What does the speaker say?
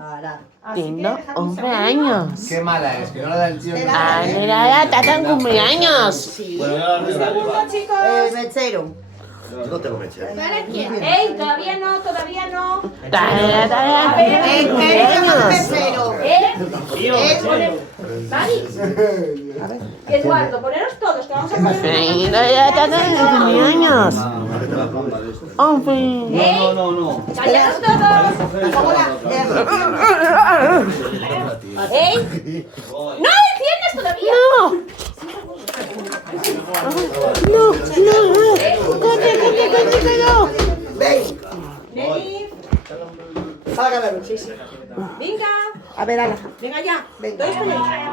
Ahora. Lindo cumpleaños. Qué mala es, que no la da el tío. Mira, tata en cumpleaños. Sí. Bueno, ya Un segundo, chicos. Mechero. No tengo mechero. ¿Para quién? ¡Ey! Todavía no, todavía no. Tata, tata, en cumpleaños. Mechero. Dani. Eduardo, poneros todos, que vamos a poner. Mira, tata en cumpleaños. No. ¡Callaos todos! ¡Ey! ¡No enciendes todavía! Corre, no. Venid. Apaga la luz, sí. Venga. A ver, Ana. Venga ya. Venga. ¿Dónde estáis?